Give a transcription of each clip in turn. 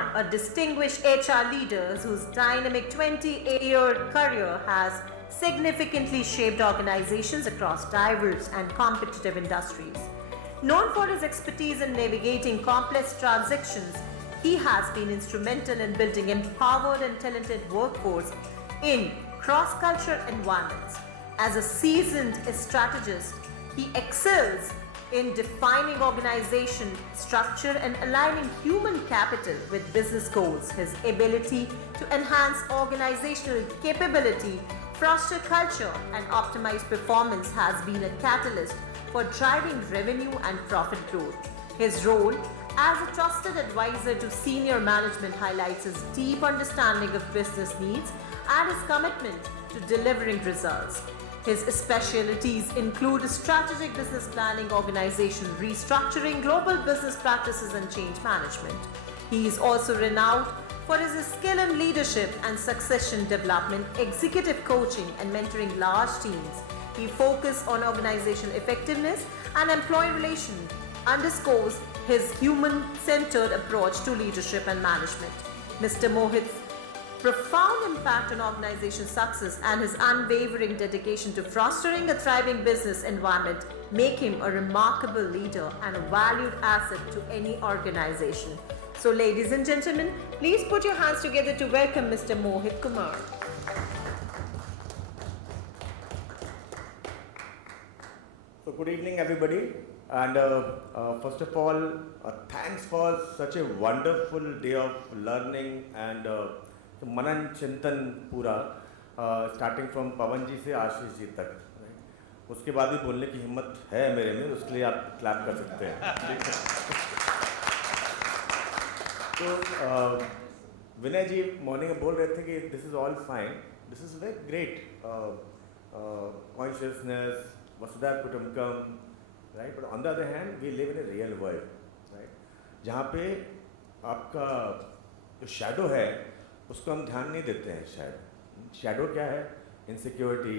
Kumar, a distinguished HR leader whose dynamic 20-year career has significantly shaped organizations across diverse and competitive industries. Known for his expertise in navigating complex transactions, he has been instrumental in building empowered and talented workforce in cross-cultural environments. As a seasoned strategist, he excels in defining organization structure and aligning human capital with business goals. His ability to enhance organizational capability, foster culture, and optimize performance has been a catalyst for driving revenue and profit growth. His role as a trusted advisor to senior management highlights his deep understanding of business needs and his commitment to delivering results. His specialties include strategic business planning, organization restructuring, global business practices, and change management. He is also renowned for his skill in leadership and succession development, executive coaching, and mentoring large teams. He focuses on organization effectiveness and employee relations, underscores his human-centered approach to leadership and management. Mr. Mohit's profound impact on organization success and his unwavering dedication to fostering a thriving business environment make him a remarkable leader and a valued asset to any organization. So, ladies and gentlemen, please put your hands together to welcome Mr. Mohit Kumar. So good evening everybody, and first of all thanks for such a wonderful day of learning and Manan Chintan पूरा starting from पवन जी से आशीष जी तक, उसके बाद भी बोलने की हिम्मत है मेरे में, उसके लिए आप क्लैप कर सकते हैं. तो विनय जी मॉर्निंग में बोल रहे थे कि this is all fine, this is very great consciousness, Vasudhaiva Kutumbakam, right? But on the other hand, we live in a real world, right? जहाँ पे आपका जो shadow है, उसको हम ध्यान नहीं देते हैं शायद. Shadow क्या है? Insecurity,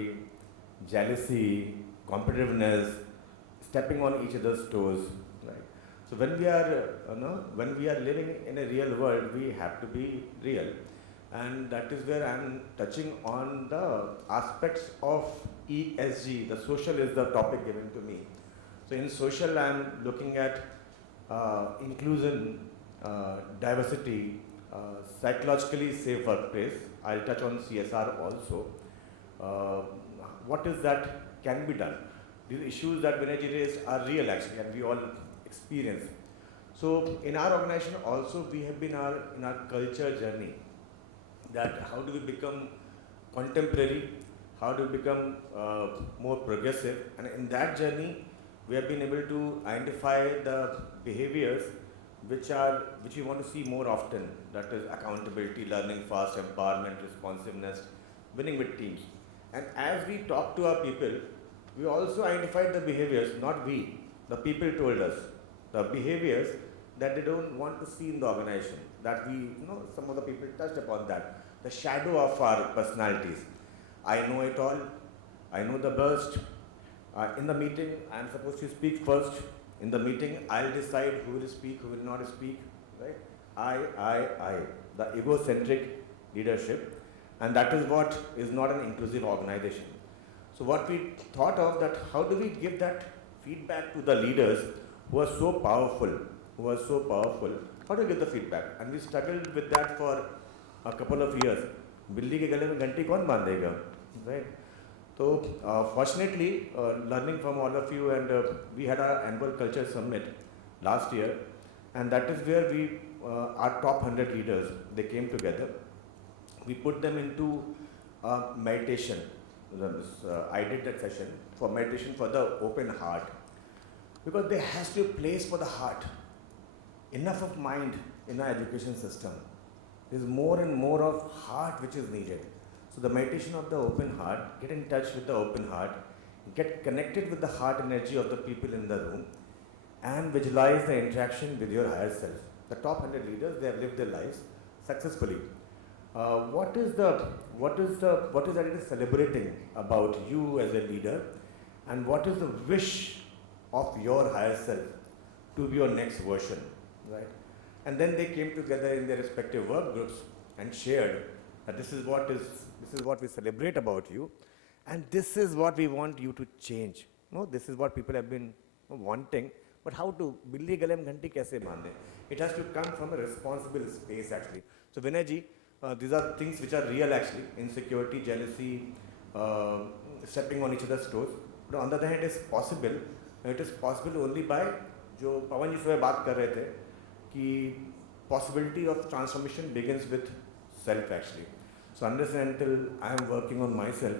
jealousy, competitiveness, stepping on each other's toes, right? So when we are living in a real world, we have to be real. And that is where I am touching on the aspects of ESG. The social is the topic given to me. So in social, I am looking at inclusion, diversity, psychologically safe workplace. I'll touch on CSR also. What is that can be done? These issues that Vinay ji raised are real actually, and we all experience. So in our organization also, we have been in our culture journey, that how do we become contemporary, how do we become more progressive, and in that journey we have been able to identify the behaviors which we want to see more often, that is accountability, learning fast, empowerment, responsiveness, winning with teams. And as we talk to our people, we also identified the behaviors, not we, the people told us, the behaviors that they don't want to see in the organization, that some of the people touched upon that. The shadow of our personalities. I know it all. I know the burst. In the meeting, I am supposed to speak first. In the meeting, I'll decide who will speak, who will not speak. Right? I. The egocentric leadership. And that is what is not an inclusive organization. So what we thought of that, how do we give that feedback to the leaders who are so powerful, how do we give the feedback? And we struggled with that for a couple of years. बिल्ली के गले में घंटी कौन बांधेगा, right? So fortunately, learning from all of you, and we had our annual culture summit last year, and that is where our top 100 leaders, they came together. We put them into meditation. I did that session for meditation for the open heart, because there has to be a place for the heart. Enough of mind in our education system. There's more and more of heart which is needed. So the meditation of the open heart, get in touch with the open heart, get connected with the heart energy of the people in the room, and visualize the interaction with your higher self. The top 100 leaders, they have lived their lives successfully. What is that it is celebrating about you as a leader, and what is the wish of your higher self to be your next version, right? And then they came together in their respective work groups and shared that this is what we celebrate about you, and this is what we want you to change. No, this is what people have been wanting, but how to billi gale mein ghanti kaise bande? It has to come from a responsible space actually. So Vinay ji, these are things which are real actually: insecurity, jealousy, uh, stepping on each other's toes. But on the other hand, it is possible only by जो पवन जी सुबह बात कर रहे थे कि possibility of transformation begins with self actually. So unless and until I am working on myself,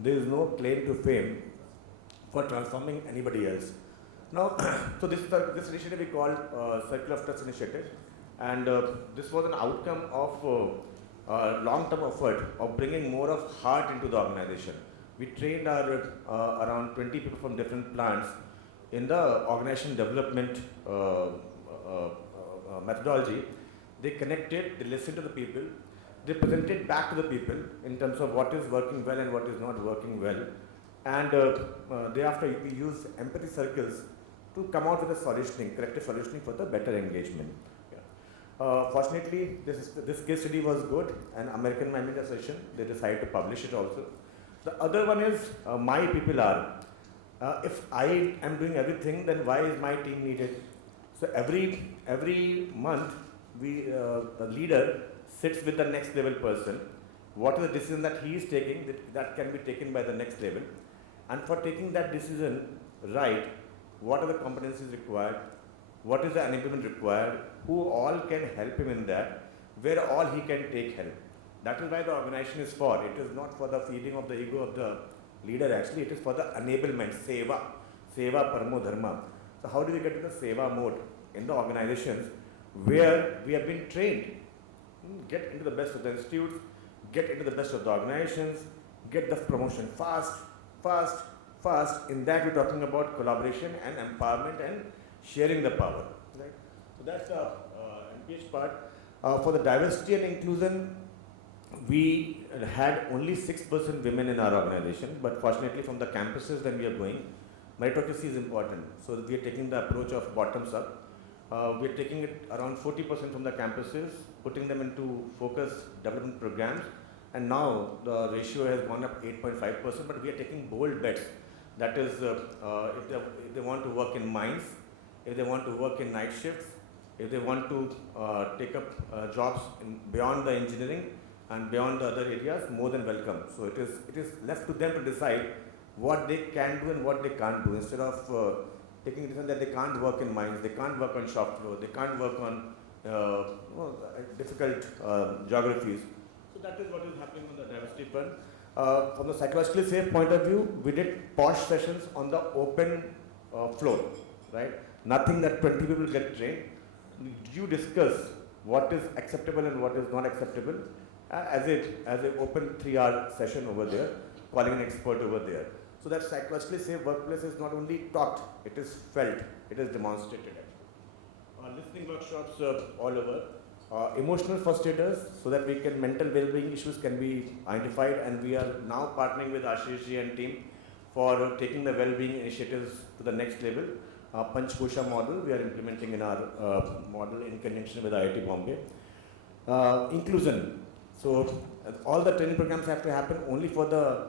there is no claim to fame for transforming anybody else. Now, so this initiative we called Circle of Trust Initiative, and this was an outcome of long-term effort of bringing more of heart into the organization. We trained our around 20 people from different plants in the organization development methodology. They connected, they listened to the people, they presented back to the people in terms of what is working well and what is not working well. And thereafter we use empathy circles to come out with a solutioning, collective solutioning for the better engagement. Yeah. Fortunately, this case study was good, and American Mining Association, they decided to publish it also. The other one is my people are. If I am doing everything, then why is my team needed? So every month, the leader sits with the next level person. What is the decision that he is taking that can be taken by the next level? And for taking that decision right, what are the competencies required? What is the enablement required? Who all can help him in that? Where all he can take help? That is why the organization is for. It is not for the feeding of the ego of the leader actually. It is for the enablement, seva paramo dharma. So how do we get to the seva mode in the organizations where we have been trained? Get into the best of the institutes, get into the best of the organizations, get the promotion fast. In that we're talking about collaboration and empowerment and sharing the power. Right? So that's the MPH part. For the diversity and inclusion, we had only 6% women in our organization, but fortunately from the campuses that we are going, meritocracy is important. So we are taking the approach of bottoms up. We are taking it around 40% from the campuses, putting them into focus development programs, and now the ratio has gone up 8.5%, but we are taking bold bets. That is, if they want to work in mines, if they want to work in night shifts, if they want to take up jobs beyond the engineering and beyond the other areas, more than welcome. So it is left to them to decide what they can do and what they can't do, instead of taking a decision that they can't work in mines, they can't work on shop floor, they can't work on difficult geographies. So that is what is happening on the diversity front. From the psychologically safe point of view, we did posh sessions on the open floor, right? Nothing that 20 people get trained. You discuss what is acceptable and what is not acceptable as an open 3-hour session over there, calling an expert over there. So that psychologically safe workplace is not only talked, it is felt, it is demonstrated. Listening workshops all over. Emotional first aiders, so that mental well-being issues can be identified, and we are now partnering with Ashish ji and team for taking the well-being initiatives to the next level. Panchkosha model we are implementing in our model in conjunction with IIT Bombay. Inclusion. So all the training programs have to happen only for the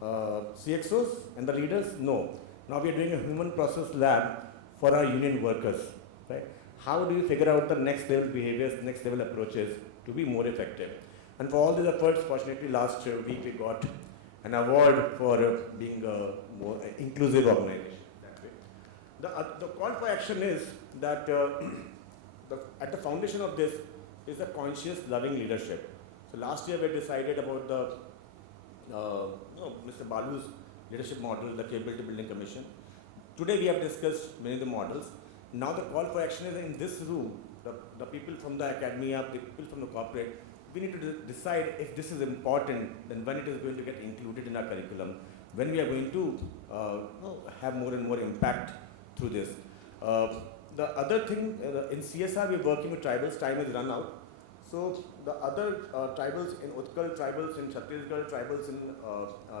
CXOs and the leaders? No. Now we are doing a human process lab for our union workers, right? How do you figure out the next level behaviors, next level approaches to be more effective? And for all these efforts, fortunately last week we got an award for being a more inclusive organization. That way. The call for action is that at the foundation of this is a conscious, loving leadership. So last year we decided about the Mr. Balu's leadership model, the Capability Building Commission. Today we have discussed many of the models. Now the call for action is in this room, the people from the academia, the people from the corporate, we need to decide if this is important, then when it is going to get included in our curriculum, when we are going to have more and more impact through this. The other thing, in CSR we are working with tribals, time is run out. So the other tribals in Utkal, tribals in Chhattisgarh, tribals in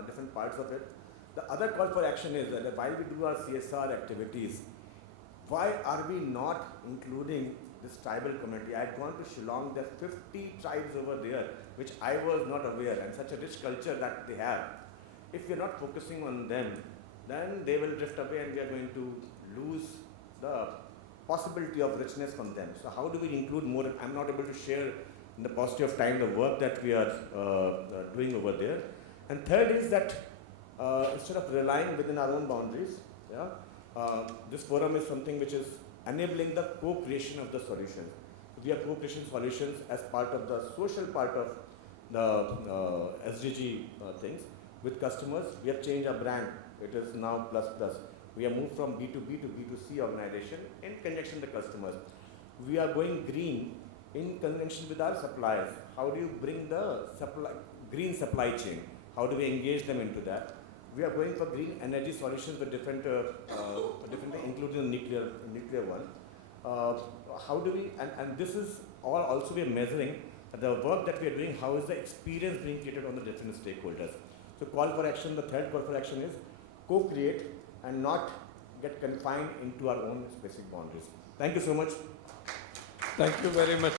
different parts of it, the other call for action is that while we do our CSR activities, why are we not including this tribal community. I had gone to Shillong, there are 50 tribes over there, which I was not aware, and such a rich culture that they have. If we are not focusing on them, then they will drift away and we are going to lose the possibility of richness from them. So how do we include more? I'm not able to share in the paucity of time the work that we are doing over there. And third is that instead of relying within our own boundaries, this forum is something which is enabling the co-creation of the solutions. We are co-creation solutions as part of the social part of the SDG things. With customers, we have changed our brand. It is now Plus Plus. We have moved from B2B to B2C organization in connection with the customers. We are going green in conjunction with our suppliers. How do you bring the green supply chain? How do we engage them into that? We are going for green energy solutions with different including the nuclear one. How do we, and this is all also we are measuring the work that we are doing, how is the experience being created on the different stakeholders. So call for action, the third call for action is co-create and not get confined into our own specific boundaries. Thank you so much. Thank you very much.